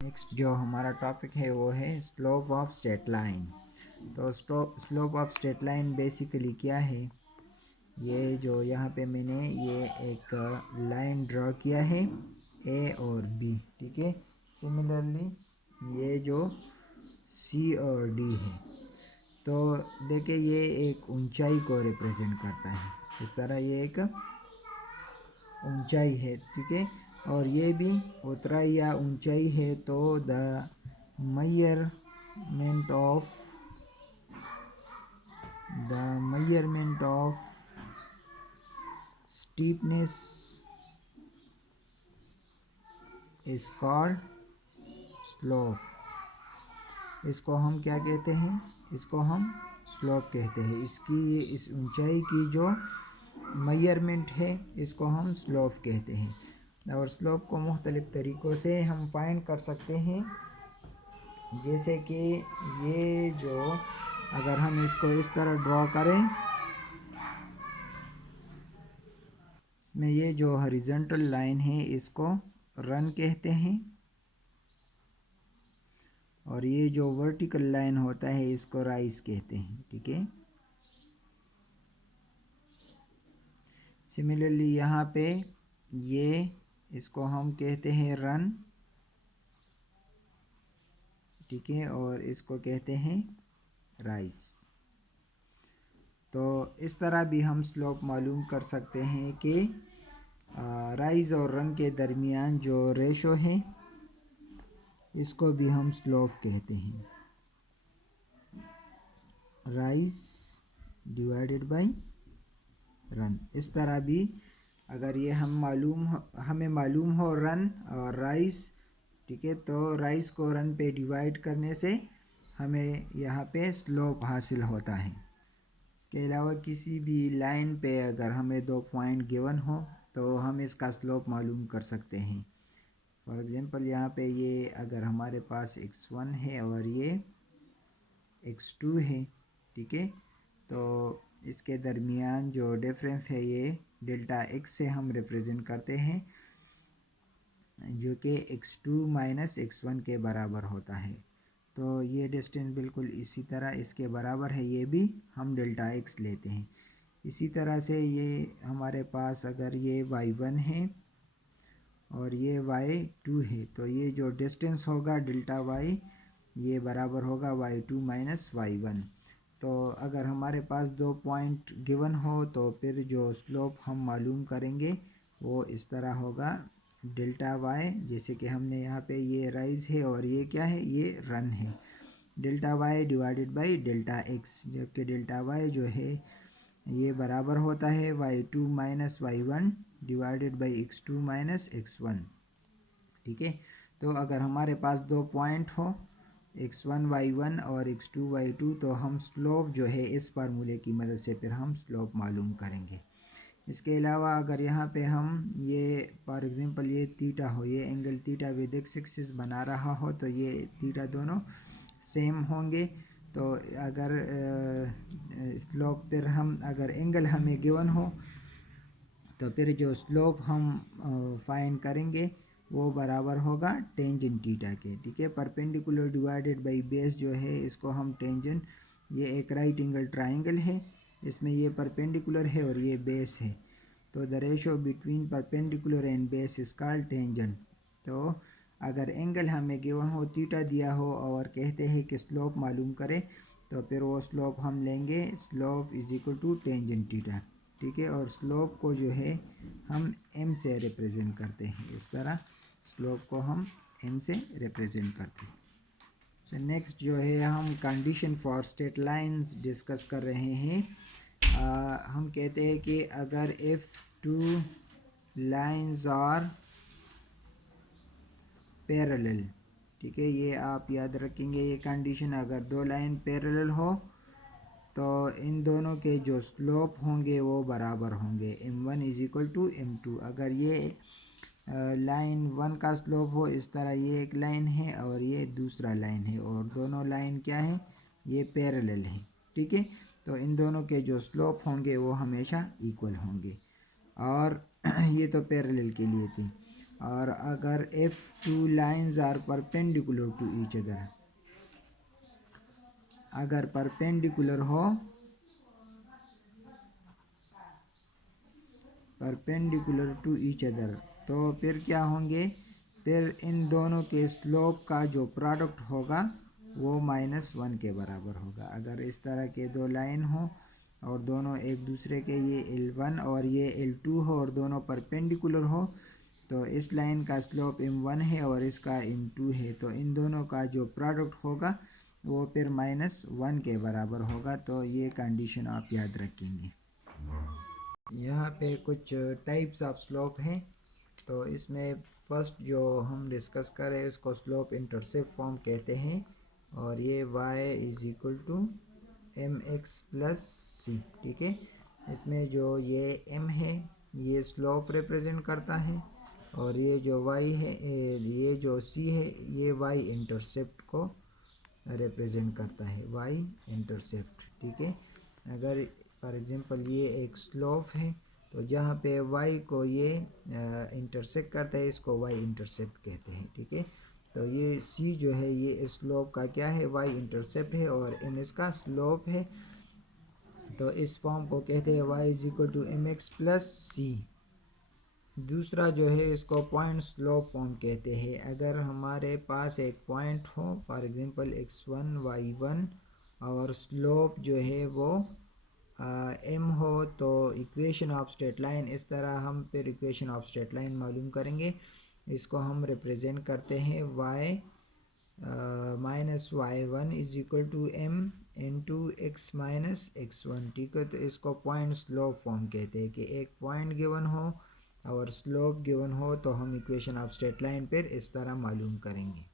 Next जो हमारा topic है वो है स्लोप ऑफ स्ट्रेट लाइन। तो slope of straight line basically क्या है, ये जो यहाँ पे मैंने ये एक लाइन ड्रॉ किया है ए और बी, ठीक है। सिमिलरली ये जो सी और डी है, तो देखिए ये एक ऊंचाई को रिप्रेजेंट करता है। इस तरह ये एक ऊंचाई है, ठीक है। और ये भी उतराई या ऊंचाई है, तो the measurement of steepness is called slope। इसको हम क्या कहते हैं, इसको हम स्लोप कहते हैं। इसकी इस ऊंचाई की जो मेजरमेंट है इसको हम स्लोप कहते हैं। और स्लोप को मुख्तलिफ तरीक़ों से हम फाइंड कर सकते हैं, जैसे कि ये जो अगर हम इसको इस तरह ड्रॉ करें, इसमें ये जो हॉरिजॉन्टल लाइन है इसको रन कहते हैं, और ये जो वर्टिकल लाइन होता है इसको राइज कहते हैं, ठीक है। सिमिलरली यहाँ पे ये इसको हम कहते हैं रन, ठीक है, और इसको कहते हैं राइज। तो इस तरह भी हम स्लोप मालूम कर सकते हैं कि राइज और रन के दरमियान जो रेशो है इसको भी हम स्लोप कहते हैं, राइज डिवाइडेड बाय रन। इस तरह भी अगर ये हमें मालूम हो रन और राइज, ठीक है, तो राइज को रन पे डिवाइड करने से हमें यहाँ पे स्लोप हासिल होता है। इसके अलावा किसी भी लाइन पे अगर हमें 2 पॉइंट गिवन हो तो हम इसका स्लोप मालूम कर सकते हैं। फॉर एग्जांपल यहाँ पे ये अगर हमारे पास x1 है और ये x2 है, ठीक है, तो इसके दरमियान जो डिफरेंस है ये डेल्टा x से हम रिप्रेजेंट करते हैं, जो कि x2 माइनस x1 के बराबर होता है। तो ये डिस्टेंस बिल्कुल इसी तरह इसके बराबर है, ये भी हम डेल्टा x लेते हैं। इसी तरह से ये हमारे पास अगर ये y1 है और ये y2 है, तो ये जो डिस्टेंस होगा डेल्टा y ये बराबर होगा y2 माइनस y1। तो अगर हमारे पास 2 पॉइंट गिवन हो तो फिर जो स्लोप हम मालूम करेंगे वो इस तरह होगा डेल्टा y, जैसे कि हमने यहाँ पे ये राइज है और ये क्या है, ये रन है, delta y divided by delta x, जबकि डेल्टा y जो है ये बराबर होता है y2 minus y1 divided by x2 minus x1, ठीक है। तो अगर हमारे पास 2 पॉइंट हो x1 y1 और x2 y2, तो हम स्लोप जो है इस फार्मूले की मदद से फिर हम स्लोप मालूम करेंगे। इसके अलावा अगर यहाँ पे हम ये फॉर एग्जांपल ये थीटा हो, ये angle theta with x axis बना रहा हो, तो ये थीटा दोनों सेम होंगे। तो अगर स्लोप फिर हम अगर एंगल हमें गिवन हो तो फिर जो स्लोप हम फाइंड करेंगे वो बराबर होगा टेंजेंट थीटा के, ठीक है। परपेंडिकुलर डिवाइडेड बाय बेस जो है इसको हम टेंजेंट, ये एक राइट एंगल ट्राइंगल है, इसमें ये परपेंडिकुलर है और ये बेस है, तो the ratio between perpendicular and base is called tangent. तो अगर एंगल हमें गिवन हो, थीटा दिया हो और कहते हैं कि स्लोप मालूम करें, तो फिर वो स्लोप हम लेंगे, slope is equal to tangent theta, ठीक है। और स्लोप को जो है हम m से रिप्रेजेंट करते हैं, इस तरह स्लोप को हम m से रिप्रेजेंट करते हैं। सो नेक्स्ट जो है हम condition for straight lines discuss कर रहे हैं। हम कहते हैं कि अगर इफ़ 2 लाइंस आर पैरेलल, ठीक है, ये आप याद रखेंगे ये कंडीशन, अगर 2 लाइन पैरेलल हो तो इन दोनों के जो स्लोप होंगे वो बराबर होंगे, m1 is equal to m2। अगर ये लाइन 1 का स्लोप हो, इस तरह ये एक लाइन है और ये दूसरा लाइन है, और दोनों लाइन क्या है, ये पैरेलल है, ठीक है, तो इन दोनों के जो स्लोप होंगे वो हमेशा इक्वल होंगे। और ये तो पैरेलल के लिए थी। और अगर if two lines are perpendicular to each other, अगर परपेंडिकुलर हो, परपेंडिकुलर टू ईच अदर, तो फिर क्या होंगे, फिर इन दोनों के स्लोप का जो प्रोडक्ट होगा वो -1 के बराबर होगा। अगर इस तरह के दो लाइन हो और दोनों एक दूसरे के, ये L1 और ये L2 हो और दोनों परपेंडिकुलर हो, तो इस लाइन का स्लोप m1 है और इसका m2 है, तो इन दोनों का जो प्रोडक्ट होगा वो फिर -1 के बराबर होगा। तो ये कंडीशन आप याद रखेंगे। यहाँ पे कुछ टाइप्स ऑफ स्लोप हैं, तो इसमें फर्स्ट जो हम डिस्कस करें इसको स्लोप इंटरसेप्ट फॉर्म कहते हैं, और ये y = mx + c, ठीक है। इसमें जो ये m है ये स्लोप रिप्रेजेंट करता है, और ये जो y है, ये जो c है ये y इंटरसेप्ट को रिप्रेजेंट करता है, y इंटरसेप्ट, ठीक है। अगर फॉर एग्जांपल ये एक स्लोप है, तो जहाँ पे y को ये इंटरसेक्ट करता है इसको y इंटरसेप्ट कहते हैं, ठीक है। तो ये c जो है ये स्लोप का क्या है, y इंटरसेप्ट है, और m इसका स्लोप है। तो इस फॉर्म को कहते हैं y = mx + c। दूसरा जो है इसको पॉइंट स्लोप फॉर्म कहते हैं। अगर हमारे पास एक पॉइंट हो, फॉर एग्जांपल x1 y1, और स्लोप जो है वो m हो, तो इक्वेशन ऑफ स्ट्रेट लाइन, इस तरह हम फिर इक्वेशन ऑफ स्ट्रेट लाइन मालूम करेंगे। इसको हम रिप्रेजेंट करते हैं y -y1 = m × x - x1, ठीक है। तो इसको पॉइंट स्लोप फॉर्म कहते हैं कि एक पॉइंट गिवन हो और स्लोप गिवन हो, तो हम इक्वेशन ऑफ स्ट्रेट लाइन पर इस तरह मालूम करेंगे।